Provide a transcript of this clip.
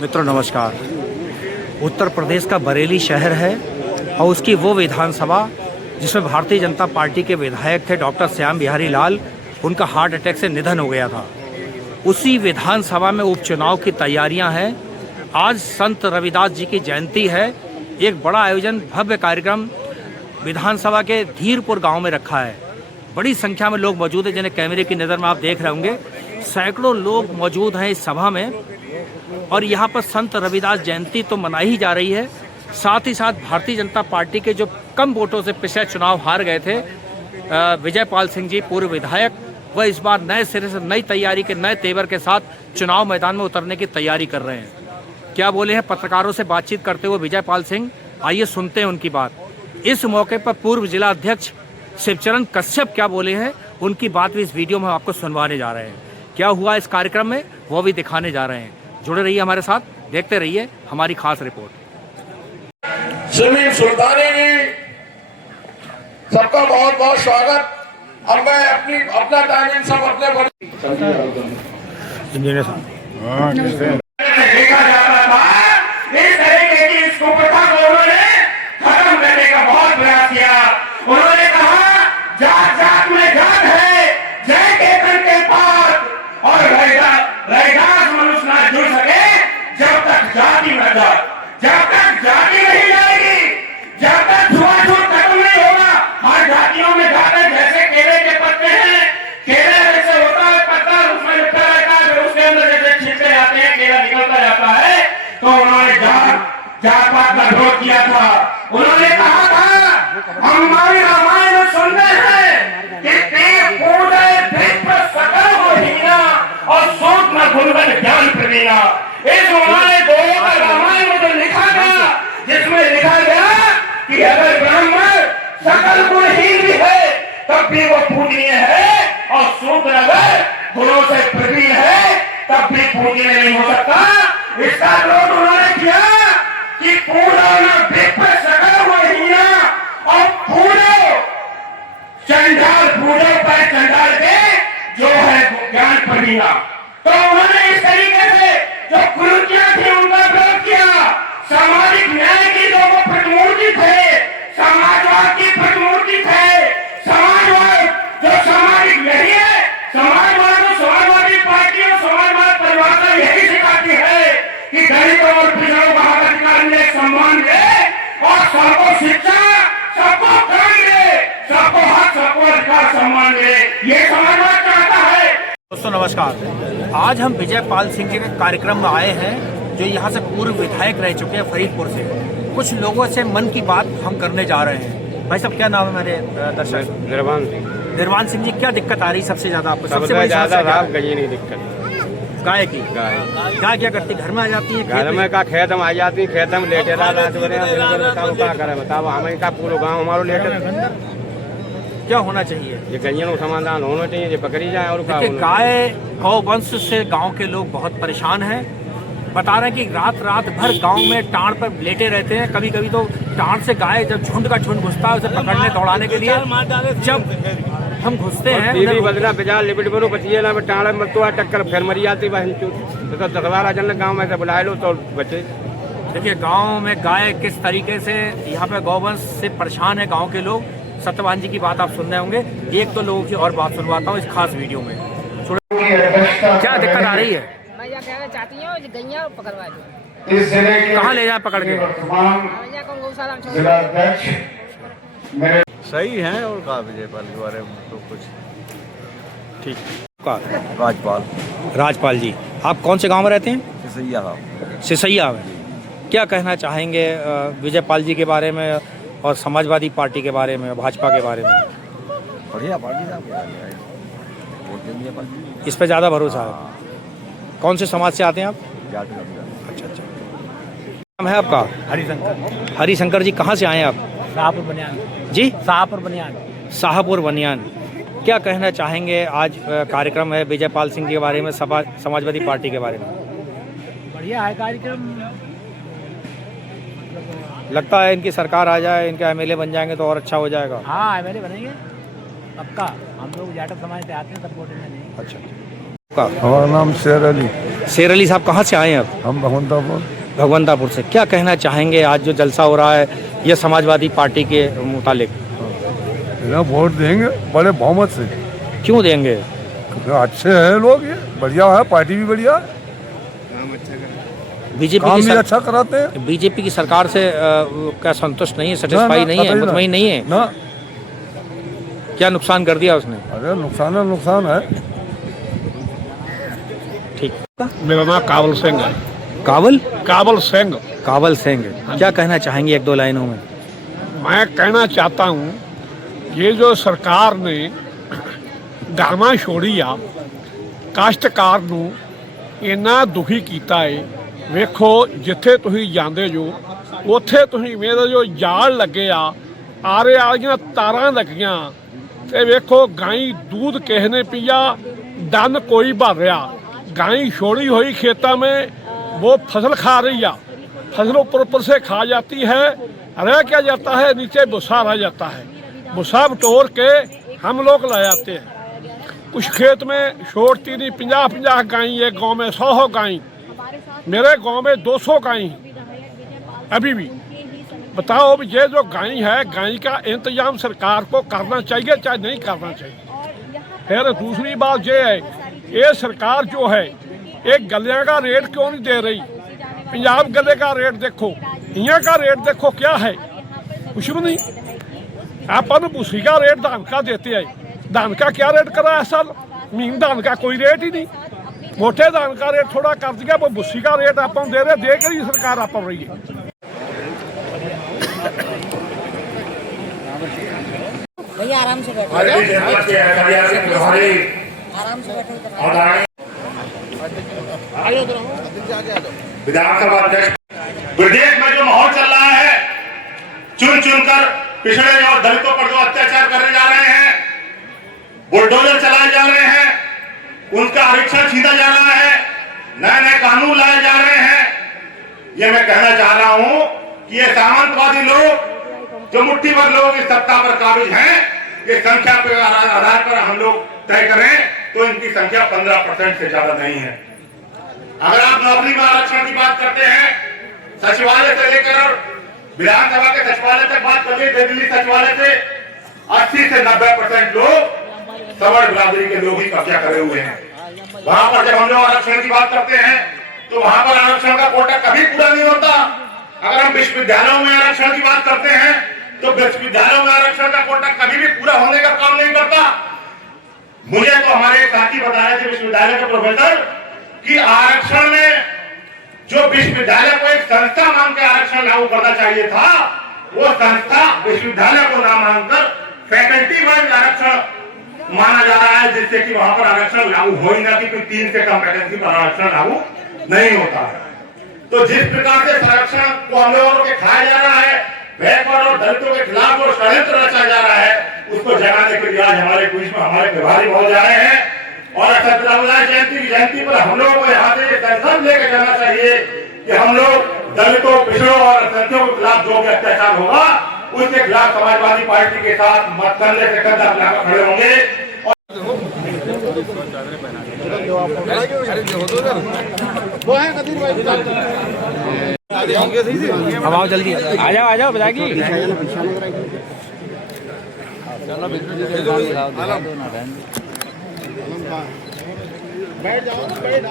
मित्रों नमस्कार। उत्तर प्रदेश का बरेली शहर है और उसकी वो विधानसभा जिसमें भारतीय जनता पार्टी के विधायक थे डॉक्टर श्याम बिहारी लाल, उनका हार्ट अटैक से निधन हो गया था। उसी विधानसभा में उपचुनाव की तैयारियां हैं। आज संत रविदास जी की जयंती है। एक बड़ा आयोजन, भव्य कार्यक्रम विधानसभा के धीरपुर गांव में रखा है। बड़ी संख्या में लोग मौजूद हैं, जिन्हें कैमरे की नज़र में आप देख रहे होंगे। सैकड़ों लोग मौजूद हैं इस सभा में और यहाँ पर संत रविदास जयंती तो मनाई ही जा रही है। साथ ही साथ भारतीय जनता पार्टी के जो कम वोटों से पिछले चुनाव हार गए थे विजयपाल सिंह जी, पूर्व विधायक, वह इस बार नए सिरे से नई तैयारी के नए तेवर के साथ चुनाव मैदान में उतरने की तैयारी कर रहे हैं। क्या बोले हैं पत्रकारों से बातचीत करते हुए विजयपाल सिंह, आइए सुनते हैं उनकी बात। इस मौके पर पूर्व जिला अध्यक्ष शिवचरण कश्यप क्या बोले हैं, उनकी बात भी इस वीडियो में आपको सुनवाने जा रहे हैं। क्या हुआ इस कार्यक्रम में वो भी दिखाने जा रहे हैं। जुड़े रहिए हमारे साथ, देखते रहिए हमारी खास रिपोर्ट। जमीन सुल्तानी जी, सबका बहुत बहुत स्वागत। अब मैं अपना टाइमिंग सब अपने देखा जाता था। इस तरीके की इस कुप्रथा को उन्होंने खत्म करने का बहुत प्रयास किया। उन्होंने कहा जात जात में जात है, जय के तन के पात, और रैदास मनुष्य ना जुड़ सके जब तक जाति में जात, जब तक जाति नहीं जाएगी, जब तक छुआछूत खत्म नहीं होगा। हर जातियों में जाते जैसे केले के पत्ते हैं, केले जैसे होता है पत्ता, उसमें लिपटा रहता है, फिर उसके अंदर जैसे छिलके जाते हैं, केला निकलता जाता है। तो उन्होंने जात पात का विरोध किया था। उन्होंने कहा था, हमारी रामायण में सुनते हैं कि देव पूरे देव पर सकल हो हीना और सूत न गुणगन ज्ञान प्रवीणा। इस उन्होंने दो रामायण में जो लिखा था, जिसमें लिखा गया कि अगर ब्राह्मण सकल गुणहीन भी है तब भी वो पूजनीय है, और शूद्र अगर गुणों से प्रवीण है तब भी पूजनीय नहीं हो सकता। इसका विरोध उन्होंने किया कि पूरा सकल गुणहीना और पूरे चंडाल पूरे पर चंडाल के जो है ज्ञान प्रवीणा। तो उन्होंने इस तरीके से जो कुरीतियां थी उनका विरोध किया। सामाजिक न्याय की जो वो प्रतिमूर्ति थे, समाजवाद की प्रतिमूर्ति थे, समाजवाद जो सामाजिक नहीं है, समाजवाद जो समाजवादी पार्टी और समाजवाद परिभाषा यही सिखाती है कि दलितों और पिछड़ों को हक अधिकार मिले, सम्मान दे और सबको शिक्षा, सबको काम दे, सबको हक, सबको अधिकार, सम्मान दे, ये समाजवाद चाहता है। दोस्तों नमस्कार। आज हम विजयपाल सिंह जी के कार्यक्रम में आए हैं, जो यहाँ से पूर्व विधायक रह चुके हैं फरीदपुर से। कुछ लोगों से मन की बात हम करने जा रहे हैं। भाई साहब क्या नाम है मेरे दर्शक? निर्वाण सिंह जी, क्या दिक्कत आ रही सबसे ज्यादा आपको? सबसे बड़ी समस्या नहीं दिक्कत गाय की। गाय क्या करती, घर में आ जाती है? घर में का खेत में आ जाती है, खेत में लेटे बताओ क्या करे, बताओ हमें का पूरा गाँव हमारो लेटे। क्या होना चाहिए? ये गैयों का समाधान होना चाहिए, ये पकड़ी जाए। और गाय गौवंश से गांव के लोग बहुत परेशान हैं। बता रहे हैं कि रात भर गांव में टाण पर लेटे रहते हैं। कभी कभी तो टाण से गाय जब झुंड का झुंड घुसता है उसे पकड़ने दौड़ाने के लिए, जब हम घुसते हैं बदला बाजार लिपट बनो बचिए ना टाण में तो टक्कर फिर मरी जाती तो दसवारा जन गाँव में से बुला लो तो बचे। देखिए गाँव में गाय किस तरीके से यहाँ पे गौवंश से परेशान है गाँव के लोग। सत्यवान जी की बात आप सुन रहे होंगे। एक तो लोगों की और बात सुनवाता हूँ इस खास वीडियो में। क्या दिक्कत आ रही है? मैं यह कहना चाहती हूँ गैया पकड़वा दो। कहाँ ले जाए पकड़ के? सही है। और कहा विजयपाल के बारे में तो कुछ ठीक। राजपाल जी, आप कौन से गांव में रहते हैं? सिसैया में। क्या कहना चाहेंगे विजयपाल जी के बारे में और समाजवादी पार्टी के बारे में, भाजपा के बारे में? बढ़िया पार्टी इस पे ज़्यादा भरोसा है। कौन से समाज से आते हैं आप? अच्छा। नाम है आपका? हरिशंकर। हरिशंकर जी, कहाँ से आए हैं आप? शाहपुर बनियान जी। शाहपुर बनियान। क्या कहना चाहेंगे? आज कार्यक्रम है विजयपाल सिंह जी के बारे में, समाजवादी पार्टी के बारे में। बढ़िया है कार्यक्रम। लगता है इनकी सरकार आ जाए, इनके एमएलए बन जाएंगे तो और अच्छा हो जाएगा। हाँ, एमएलए बनेंगे पक्का। हम लोग जाटव समाज से आते हैं, सपोर्ट में नहीं। अच्छा। हमारा नाम शेर अली। शेर अली साहब कहाँ से आए हैं आप? हम भगवंतापुर। भगवंतापुर से। क्या कहना चाहेंगे आज जो जलसा हो रहा है ये समाजवादी पार्टी के मुतालिक? वोट देंगे बड़े बहुमत से। क्यों देंगे? अच्छे हैं लोग, ये बढ़िया है, पार्टी भी बढ़िया, बीजेपी काम की भी अच्छा कराते हैं। बीजेपी की सरकार से क्या संतुष्ट नहीं है, सेटिस्फाई नहीं है, मुतमईन नहीं है ना? क्या नुकसान कर दिया उसने? अरे नुकसान है। ठीक। मेरा नाम काबल सिंह है। काबल सिंह। काबल सिंह। क्या कहना चाहेंगे एक दो लाइनों में? मैं कहना चाहता हूँ ये जो सरकार ने ਗਾਵਾਂ ਛੋੜੀ ਆ ਕਾਸ਼ਤਕਾਰ ਨੂੰ ਇੰਨਾ ਦੁਖੀ ਕੀਤਾ ਏ। ਵੇਖੋ ਜਿੱਥੇ ਤੁਸੀਂ ਜਾਂਦੇ ਜੋ ਉੱਥੇ ਤੁਸੀਂ ਮੇਰੇ ਜੋ ਜਾਲ ਲੱਗੇ ਆ ਆਰੇ ਵਾਲੀਆਂ ਤਾਰਾਂ ਲੱਗੀਆਂ ਤੇ ਵੇਖੋ ਗਾਈ दूध ਕਿਸੇ ਨੇ ਪੀਆ ਦਨ कोई भर रहा। गाय छोड़ी हुई खेतों में वो फसल खा रही है, फसल ऊपर से खा जाती है, रह क्या जाता है नीचे भूसा रह जाता है। भूसा बटोर के हम लोग ला जाते हैं। कुछ खेत में छोड़ती नहीं, 50-50 गाय, एक गांव में 100 गाय, मेरे गांव में 200 गाय अभी भी। बताओ ये जो गाय है, गाय का इंतजाम सरकार को करना चाहिए चाहे नहीं करना चाहिए। फिर दूसरी बात ये है, ये सरकार जो है एक गले का रेट क्यों नहीं दे रही? पंजाब गले का रेट देखो, यहाँ का रेट देखो क्या है, कुछ भी नहीं। आप भूसी का रेट धान का देते हैं, धान का क्या रेट करा है साल? मीन धान का कोई रेट ही नहीं। मोटे धान का रेट थोड़ा कर दिया, वो भूसी का रेट आप दे रहे, दे कर ही सरकार आप रही है। भैया आराम से बैठो, आराम से बैठो। विधानसभा अध्यक्ष, विदेश में जो माहौल चल रहा है, चुन चुनकर पिछड़े और दलितों पर जो अत्याचार करने जा रहे हैं, बुलडोजर चलाए जा रहे हैं, उनका आरक्षण छीना जा रहा है, नए नए कानून लाए जा रहे हैं। ये मैं कहना चाह रहा हूं कि ये सामंतवादी लोग जो मुट्ठी भर लोग इस सत्ता पर काबिज हैं, ये संख्या के आधार पर हम लोग तय करें तो इनकी संख्या 15% से ज्यादा नहीं है। अगर आप नौकरी में आरक्षण की बात करते हैं, सचिवालय से लेकर विधानसभा के सचिवालय तक बात करिए, दिल्ली सचिवालय से 80 से 90% लोग सवर्ण बिरादरी के लोग ही कब्जा करे हुए हैं। वहां पर जब हम लोग आरक्षण की बात करते हैं तो वहां पर आरक्षण का कोटा कभी पूरा नहीं होता। अगर हम विश्वविद्यालयों में आरक्षण की बात करते हैं तो विश्वविद्यालयों में आरक्षण का कोटा कभी भी पूरा होने का काम नहीं करता। मुझे तो हमारे साथी बताए थे विश्वविद्यालय के प्रोफेसर कि आरक्षण में जो विश्वविद्यालय को एक संस्था मान के आरक्षण लागू करना चाहिए था, वो संस्था विश्वविद्यालय को ना मानकर फैकल्टी वाइज आरक्षण माना जा रहा है, जिससे कि वहां पर आरक्षण लागू हो ही ना, कि 3 से कम वैकेंसी पर आरक्षण लागू नहीं होता है। तो जिस प्रकार से संरक्षण को हम लोगों के खाया जा रहा है, बैकवर्ड और दलितों के खिलाफ जो षड्यंत्र रचा जा रहा है, उसको जगाने के लिए आज हमारे बीच में हमारे प्रभारी बहुत जा रहे हैं। और जयंती पर हम लोगों को यहाँ से संकल्प लेकर जाना चाहिए कि हम लोग दलितों, पिछड़ों और अल्पसंख्यकों के खिलाफ जो भी अत्याचार होगा उसके खिलाफ समाजवादी पार्टी के साथ कंधे से कंधा मिलाकर खड़े होंगे। अब आओ जल्दी, आ जाओ बताएगी। बैठ जाओ, बैठ